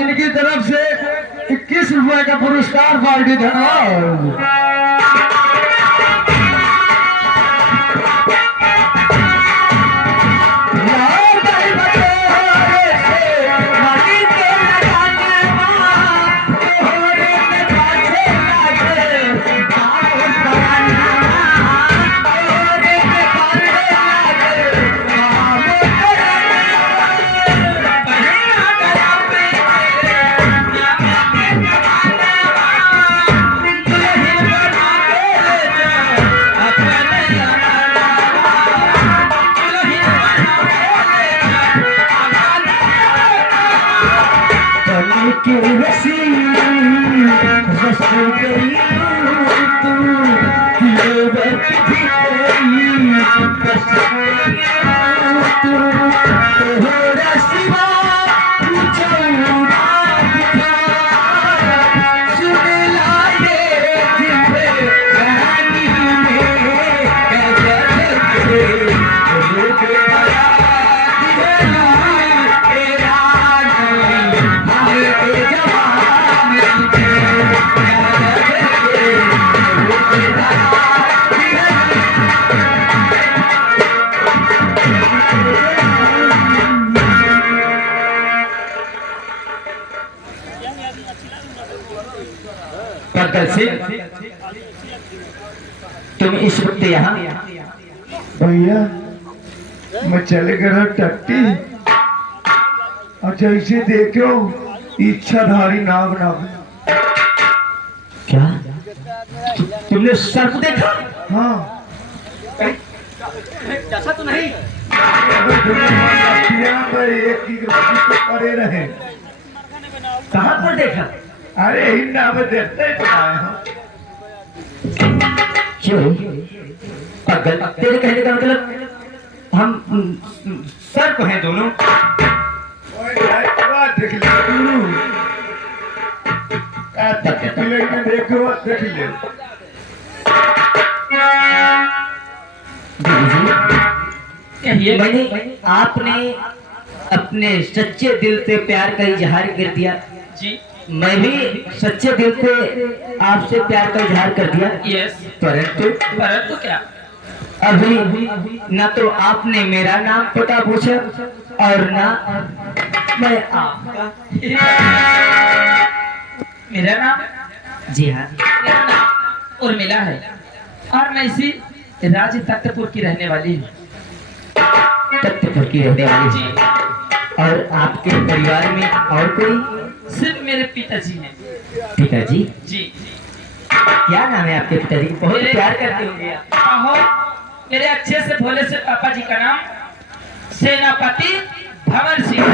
इनकी तरफ से 21 रुपए का पुरस्कार पार्टी धन्यवाद। तुम इस वक्त यहाँ भैया मैं चले गया टट्टी और जैसे देखो इच्छाधारी नाग नाग। क्या तुमने सर्प देखा? हाँ ऐसा तो नहीं। एक ही पड़े रहे। कहाँ पर देखा? अरे हिन्ना में देखते ही तो आए हैं। क्यों? अगर तेरे कहने का मतलब हम सर्प हैं दोनों। देख ले देखो देख ले। मैंने आपने अपने सच्चे दिल से प्यार का इजहार कर दिया जी। मैं भी सच्चे दिल से आपसे प्यार का इजहार कर दिया। यस। परंतु क्या? अभी ना तो आपने मेरा नाम पता पूछा और ना मैं आपका। मेरा नाम जी हाँ, मेरा नाम उर्मिला है और मैं इसी राज्य तख्तपुर की रहने वाली हूँ। तख्तपुर की रहने वाली जी, है। और आपके परिवार में और कोई? सिर्फ मेरे पिताजी हैं। पिताजी? जी, क्या नाम है आपके पिताजी? बहुत मेरे- प्यार करते होंगे आप। आहो, मेरे अच्छे से भोले से पापा जी का नाम सेनापति भंवर सिंह।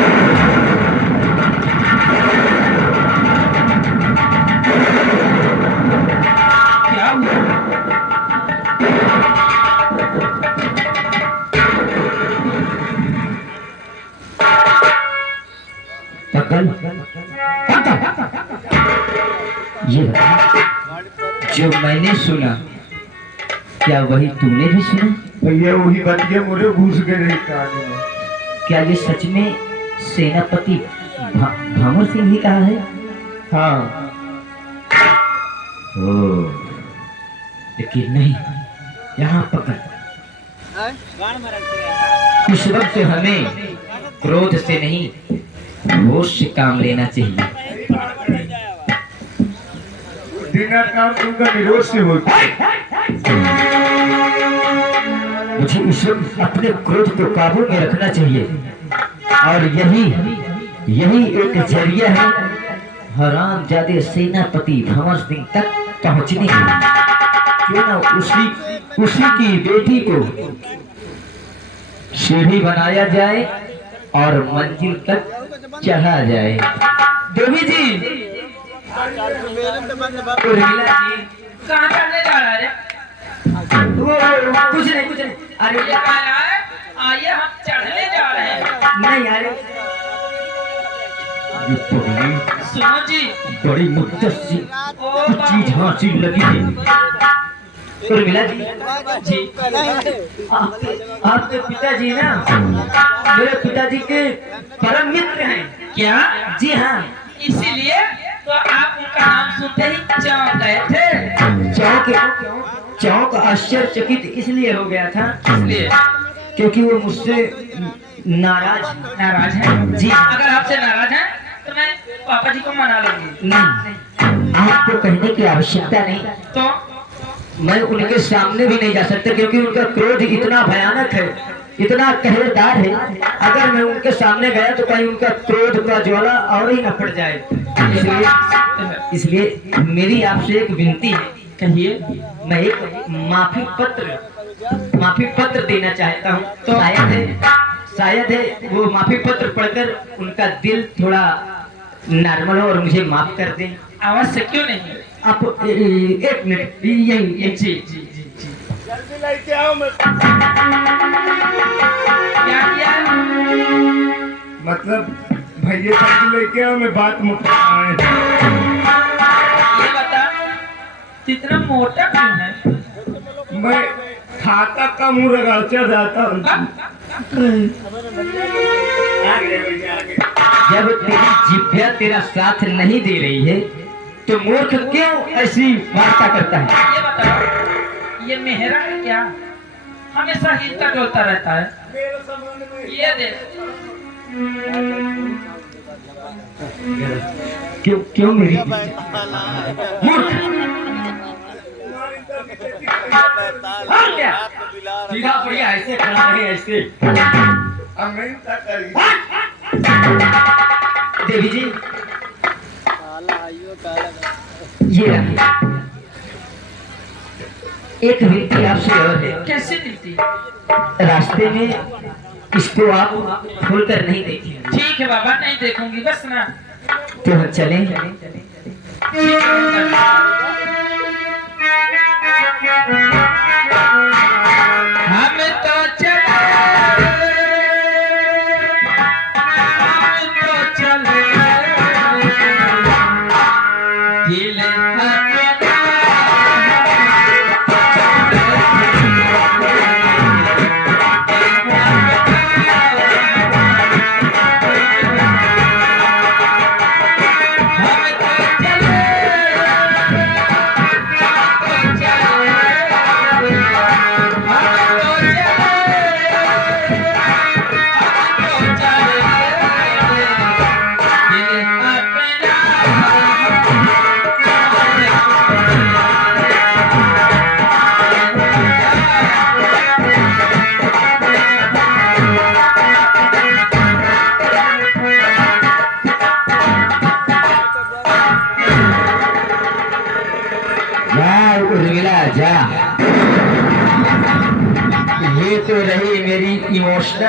क्या हुआ? पकड़ ये बता, जो मैंने सुना क्या वही तूने भी सुना? भैया वही बन गया मुझे घुस गए रही कहानी में। क्या ये सच में सेनापति भामर सिंह ही कहा है? हाँ ओ, लेकिन नहीं, यहाँ पकड़। इस वक्त हमें क्रोध से नहीं, होश से काम लेना चाहिए। बिना काम तुमका निरोध से होता है। मुझे इस वक्त अपने क्रोध को काबू में रखना चाहिए और यही एक जरिया है हरामजादे सेनापति भंवर सिंह तक पहुंचने के। क्यों ना उसी की बेटी को सीढ़ी बनाया जाए और मंजिल तक चढ़ा जाए। देवी जी, उर्मिला जी, कहाँ चढ़ने जा रहा है? कुछ नहीं। अरे ये कह रहा है आइए हम चढ़ने जा रहे हैं। नहीं यार, ये पगली सुनो जी, बड़ी मुद्दत से ओ चीज हासिल लगी है। उर्मिला जी, आपके पिताजी ना मेरे पिताजी के परम मित्र हैं। क्या? जी हाँ, इसीलिए तो आप उनका नाम सुनते ही चौंक गए थे। चौंक आश्चर्यचकित इसलिए हो गया था इसलिए क्योंकि वो मुझसे नाराज है। जी अगर आपसे नाराज हैं तो मैं पापा जी को मना लूंगी। नहीं, आपको कहने की आवश्यकता नहीं। तो मैं उनके सामने भी नहीं जा सकता क्योंकि उनका क्रोध इतना भयानक है, इतना कहरदार है। अगर मैं उनके सामने गया तो कहीं उनका क्रोध का ज्वाला और ही न पड़ जाए। इसलिए मेरी आपसे एक विनती है। कहिए। मैं एक माफी पत्र देना चाहता हूँ। तो शायद है वो माफी पत्र पढ़कर उनका दिल थोड़ा नॉर्मल हो और मुझे माफ कर दें। अवश्य, क्यों नहीं। आप एक मिनट यही जी जी जी जी। जल्दी लेके आओ मैं। क्या किया? मतलब भैया जल्दी लेके आओ मैं बात मुकाए। ये बता, तू इतना मोटा क्यों है? मैं खाता का मुंह रगड़ता जाता हूँ। जब तेरी जिभ्या तेरा साथ नहीं दे रही है तो मूर्ख क्यों ऐसी वार्ता करता है? ये बताओ, ये मेहरा है क्या? हमेशा हिलता डोलता रहता है। मेरे संबंध में ये देख, क्यों मेरी मूर्ख? और क्या? सीधा बढ़िया ऐसे खड़ा रहे ऐसे। अमेरिका करी। देवी जी, ये रहा। एक विनती आपसे और है। कैसे मिलती? रास्ते में इसको आप खोल कर नहीं देखिए। ठीक है बाबा, नहीं देखूंगी, बस ना। तो हम चलें। ठीक है। हम तो चले दिल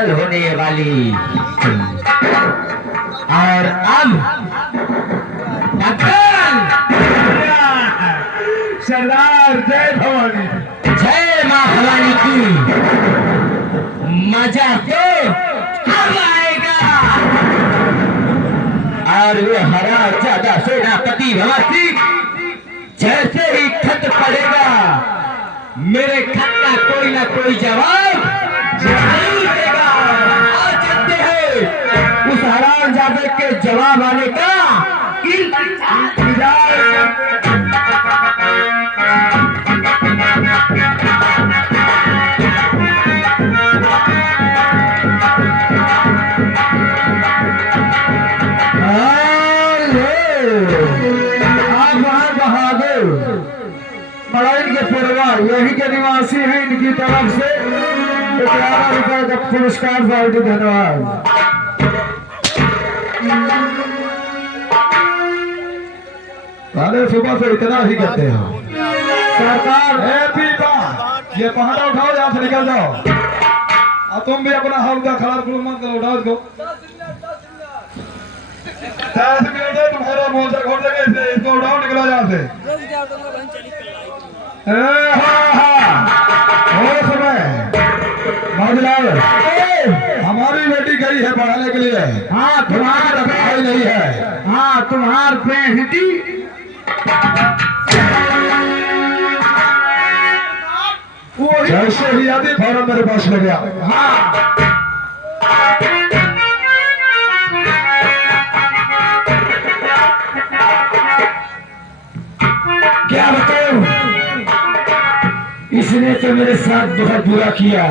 कल होने वाली। और अब सरदार जय भवानी। जय मां भवानी की। मजा तो अब आएगा। और वो हरा ज्यादा सेनापति भवर सिंह जैसे ही खत पड़ेगा मेरे खत का कोई ना कोई जवाब जरूर देगा। आ सकते हैं उस हराम जादे के जवाब आने का इंतजार। मड़ाई के परिवार यही के निवासी हैं। इनकी तरफ से 11 रुपए का पुरस्कार पार्टी। धन्यवाद। अरे सुबह से इतना ही कहते हैं सरकार है पीपा। ये पहाड़ा उठाओ, यहाँ से निकल जाओ। और तुम भी अपना हल्का खड़ा मत करो, उठाओ इसको। 10 मिनट है तुम्हारा मोर्चा खोल देंगे, इसको उठाओ, निकला यहाँ से। हमारी बेटी गई है पढ़ाने के लिए। हाँ तुम्हारा भाई नहीं है। हाँ तुम्हार बेटी जैसे ही आदि फौरन मेरे पास ले गया। हाँ क्या बताऊं, इसने तो मेरे साथ बहुत बुरा किया।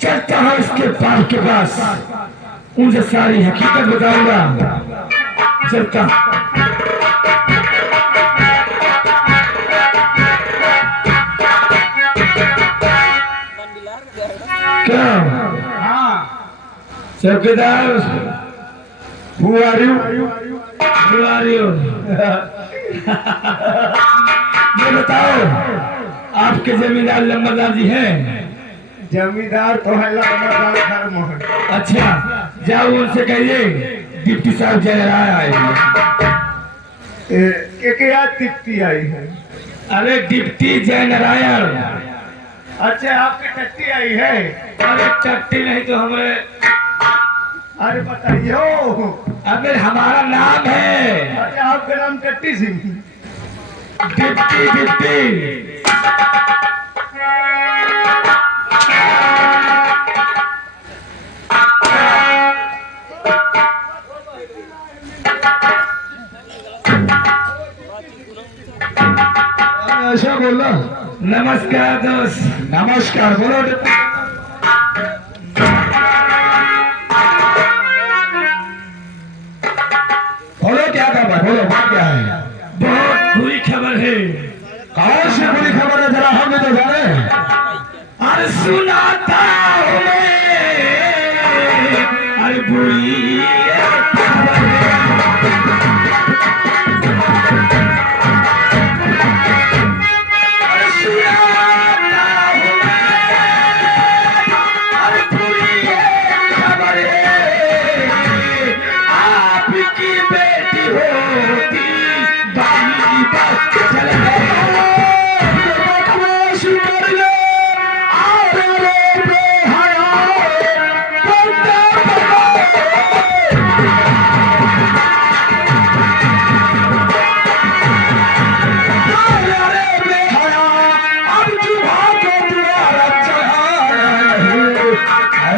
चलता हूँ इसके बाप के पास, उनसे सारी हकीकत बताऊंगा। चलता क्या? चौकीदार, Who are you? Who are you? ये बताओ, आपके जमींदार लंबरदार जी हैं? जमींदार तो है लंबरदार। अच्छा, जाओ उनसे कहिए डिप्टी साहब जयराय आए हैं। क्या डिप्टी आई है? अरे डिप्टी जय नारायण। अच्छा आपकी टट्टी आई है? अरे टट्टी नहीं तो हमारे, अरे बताइयो। अबे हमारा नाम है। अच्छा आपका नाम टट्टी सिंह? Deputy deputy. ऐसा बोला। नमस्कार दोस्त। नमस्कार, बोलो। बोलो क्या खबर? बोलो बात क्या है? बहुत बुरी खबर है। कौन सी बुरी खबर है? जरा हम भी तो जाने। अरे सुनाता हूँ मैं, अरे बुरी खबर है।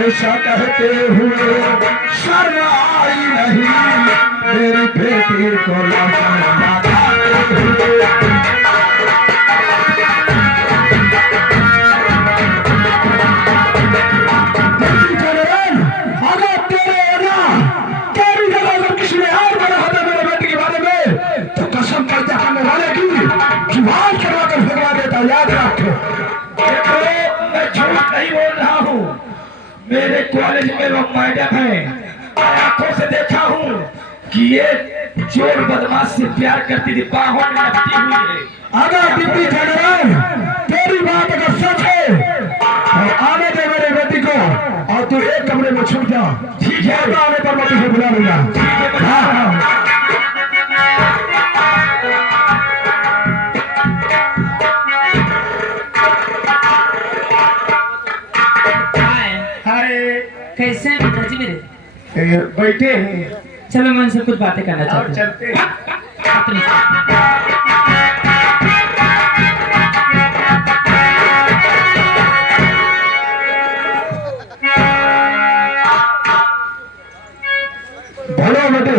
ऐसा कहते हुए शर्म आई नहीं मेरी बेटी को लगाते हुए। अगर तेरी जगह अगर किसी ने और बना होता मेरे बेटे के बारे में तो कसम करते खाने वाले की जुबान करवा कर भगवा देता। याद रखो, मैं झूठ नहीं बोल रहा हूँ। मेरे कॉलेज में वो मैडम है, आंखों से देखा हूँ कि ये चोर बदमाश से प्यार करती थी, बाहों में लगती हुई है। अगर डिप्टी जनरल तेरी बात अगर सच है तो आने दे मेरे बेटी को और और तू एक कमरे में छुप जा। ठीक है, आने पर मैं तुझे बुला लूंगा। हाँ। कैसे हैं पिताजी मेरे? बैठे हैं। चलो मैं उनसे कुछ बातें करना चाहता हूँ। चलते अपनी हेलो बेटे,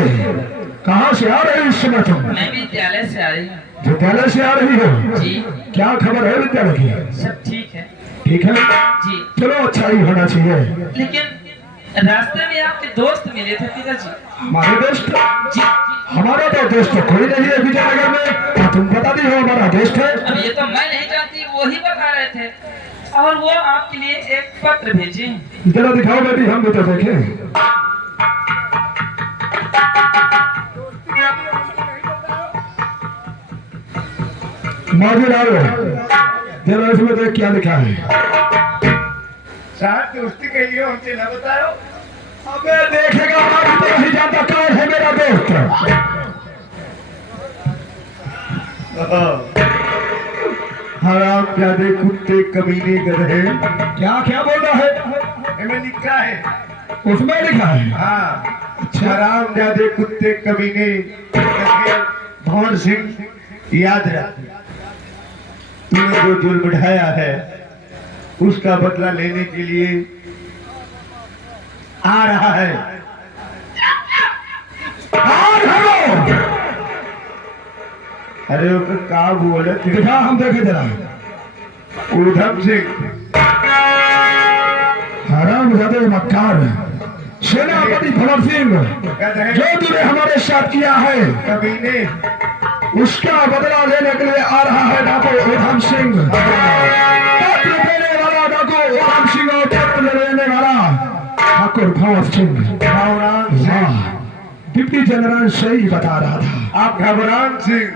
कहाँ से आ रही इस समय तुम? मैं विद्यालय से आ रही हूँ। विद्यालय से आ रही हो? जी। क्या खबर है विद्यालय की? सब ठीक है। ठीक है, जी। चलो अच्छा ही होना चाहिए। लेकिन रास्ते में आपके दोस्त मिले थे पिताजी। हमारे दोस्त? जी। हमारा तो दोस्त तो कोई नहीं है विजयनगर में। क्या तुम बता दी हो हमारा दोस्त है? अब ये तो मैं नहीं जानती, वो ही बता रहे थे। और वो आपके लिए एक पत्र भेजे। जरा दिखाओ बेटी, हम भी तो देखें। मौजूद आओ, जरा इसमें देख क्या लिखा है। साथ दोस्ती के लिए हमसे न बताओ। अबे देखेगा, मैं तो नहीं जानता कौन है मेरा दोस्त। हराम जादे कुत्ते कमीने गधे। क्या क्या बोल रहा है? इनमें लिखा है। उसमें लिखा है? हाँ, अच्छा। हराम जादे कुत्ते कमीने गधे। भवन सिंह याद रख, तूने जो जुल्म ढाया है उसका बदला लेने के लिए आ रहा है। अरे वो का बोले थे? दिखा, हम देखे जरा। उधम सिंह हराम जादे मक्कार सेनापति भवर सिंह, जो तूने हमारे साथ किया है कमीने, उसका बदला लेने के लिए आ रहा है डाकू उधम सिंह। पत्र देने वाला डाकू उधम सिंह और पत्र लेने वाला ठाकुर भवर सिंह। घबरान सिंह। हाँ, डिप्टी जनरल सही बता रहा था। आप घबरान सिंह।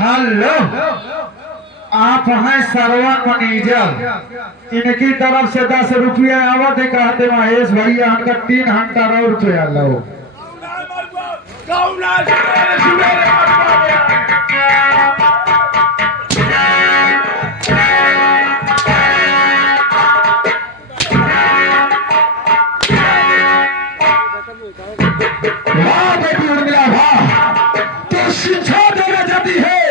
हेलो, आप हैं सरवन मैनेजर। इनकी तरफ से 10 रुपया आवत है, कहते महेश भैया हमका 3 घंटा रुपया लो। वाह बेटी उर्मिला, वाह। तो शिक्षा देने जाती है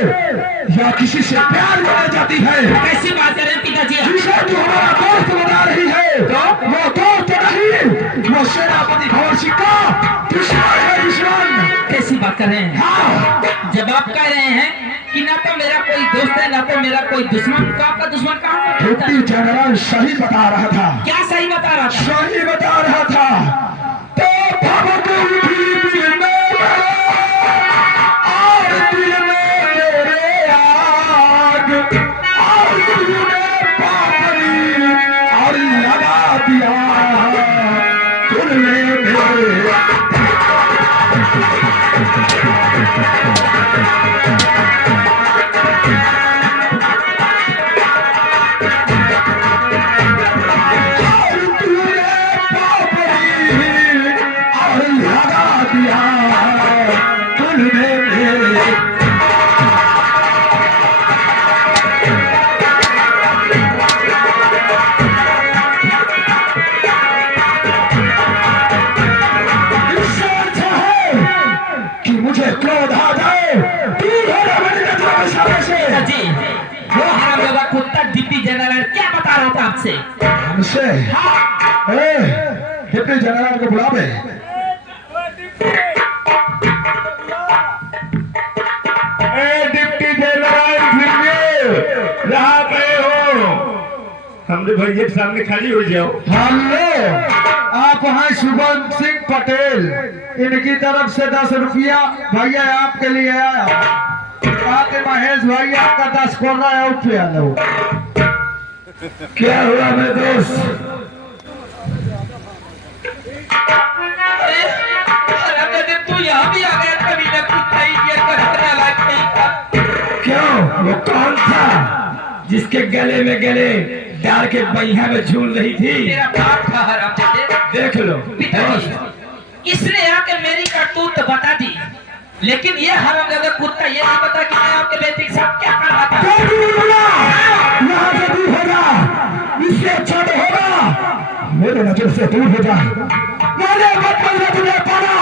या किसी से प्यार करने जाती है? कैसी बात कर रहे हैं पिताजी? जिसे तू हमारा दोस्त बता रही है, वो दोस्त नहीं, वो सेनापति भवर सिंह का दुश्मन है, दुश्मन। कैसी बात कर रहे हैं? हाँ, जब आप कह रहे हैं कि ना तो मेरा कोई दोस्त है ना तो मेरा कोई दुश्मन, तो आपका दुश्मन कहाँ है? डिप्टी जनरल सही बता रहा था। क्या सही बता रहा था? सही बता रहा था। तो भवक उठी दिल में और दिल में मेरे आग, और तूने पापड़ी और लगा दिया दिल में मेरे। मुझे क्रोध आ जाए, दूर हो जा मेरी नजरों सामने से। पिताजी, वो हरामजादा कुत्ता डिप्टी जनरल क्या बता रहा था आपसे? हमसे? डिप्टी जनरल को बुला दे। डिप्टी जनरल सिंह, यहाँ पे हो? हमने भैया के सामने खड़ी हो जाओ। हेलो, आप हैं शुभम सिंह पटेल। इनकी तरफ से 10 रुपया भैया आपके लिए आया। आते महेश भाई आपका 10 कोना रुपया लो। क्या हुआ मेरे दोस्त? हरामजादे, तू यहाँ भी आ गया? कभी ना कुत्ता ही ये करने वाला कहीं का। क्यों, वो कौन था जिसके गले में गले डाल के पहिया में झूल रही थी। तेरा बाप था हरामजादे। देख लो पिताजी, इसने आके मेरी करतूत बता दी, लेकिन ये हरामजादा कुत्ता ये नहीं पता कि मैं आपके बेटे के साथ क्या कर रहा था। यहाँ से दूर हो जा, इससे अच्छा तो होगा मेरे नजर से दूर हो जा। मैंने बचपन में तुझे पाला,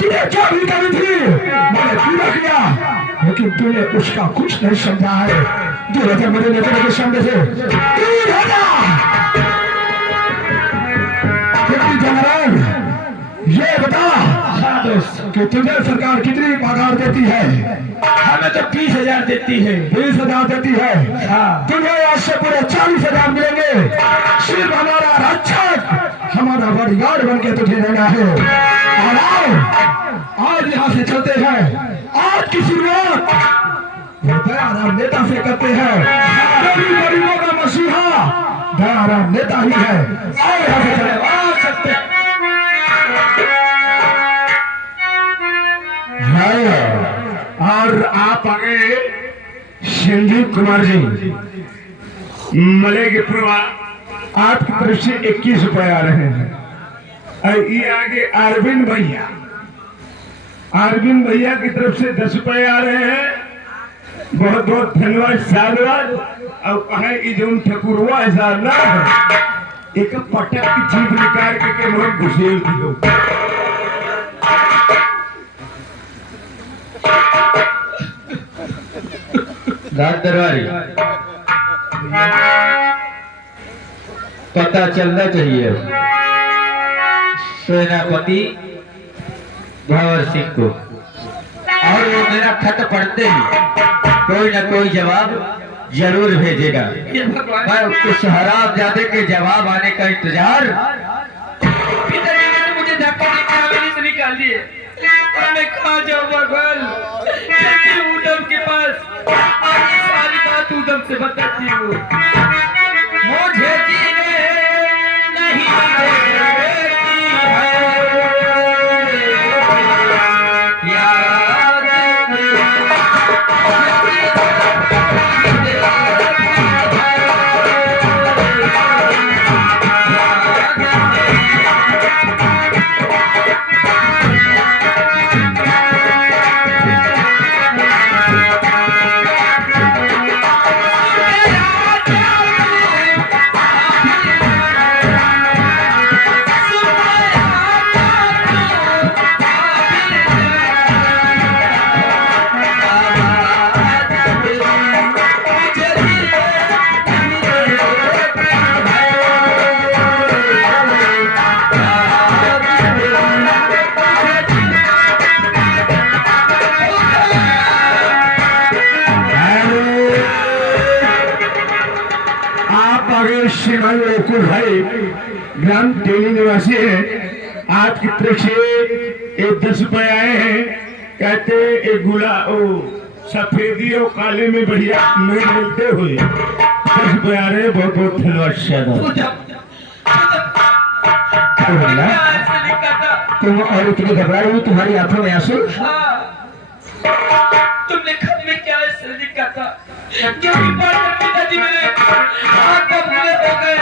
तुझे जो भी करी थी मैंने पूरा किया, लेकिन तूने उसका कुछ नहीं समझा है। दूर हो जा मेरे नजर के सामने से, दूर हो जा। जनरल ये बता कि तुझे सरकार कितनी पगार देती है? हमें तो 20,000 देती है। 20,000 देती है? हाँ। तुम्हें आज से पूरे 40,000 मिलेंगे। सिर्फ हमारा रक्षक, हमारा बॉडीगार्ड बन के तुझे रहना है। और आओ, आज यहाँ से चलते हैं। आज की शुरुआत दयाराम नेता से करते हैं। गरीब गरीबों का मसीहा दयाराम नेता ही है। आओ यहाँ से चले, आ सकते हैं। और आप आगे संजीव कुमार जी मलेगे परिवार आपकी तरफ से 21 रुपए आ रहे हैं। और ये आगे अरविंद भैया की तरफ से 10 रुपए आ रहे हैं। बहुत बहुत धन्यवाद साधुवाद। और कहे जो ठकुरवा है साहब ना, एक पटक की जीप निकाल के मोर घुसेल दियो। राज दरबारी, पता चलना चाहिए सेनापति भंवर सिंह को, और वो मेरा खत पढ़ते ही कोई न कोई जवाब जरूर भेजेगा। मैं उस हरामजादे के जवाब आने का इंतजार। पिताजी ने तो मुझे धक्का देकर हवेली से निकाल दिए, और मैं कहाँ जाऊँ भगवान? चलती हूँ उधम के पास, और ये सारी बात उधम से बताती हूँ। मुझे जीने नहीं देती है याद श्रीमान लोकुल भाई ग्राम टेली निवासी है। आपकी तरफ से 10 रुपए आए हैं। कहते एक गुला सफेदी और काले में बढ़िया मेल मिलते हुए 10 रुपए आ रहे हैं। बहुत बहुत धन्यवाद। तुम और इतनी घबराई हुई, तुम्हारी आंखों में आंसू? तुमने खत में क्या ऐसा लिखा था? क्योंकि पिताजी मेरे हाथ में बुरे हो गए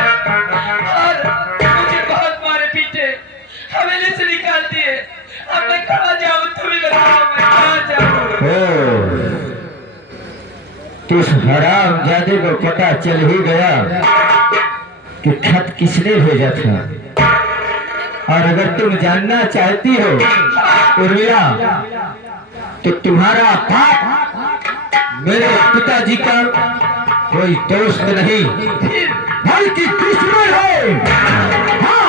और मुझे बहुत मारे पीटे, हवेली से निकाल दिए। अब मैं कहाँ जाऊँ? तुम ही बताओ, मैं कहाँ जाऊँ? तो उस हरामजादे को पता चल ही गया कि खत किसने भेजा था। और अगर तुम जानना चाहती हो उर्मिला, तो तुम्हारा बाप मेरे पिताजी का कोई दोस्त नहीं बल्कि दुश्मन है।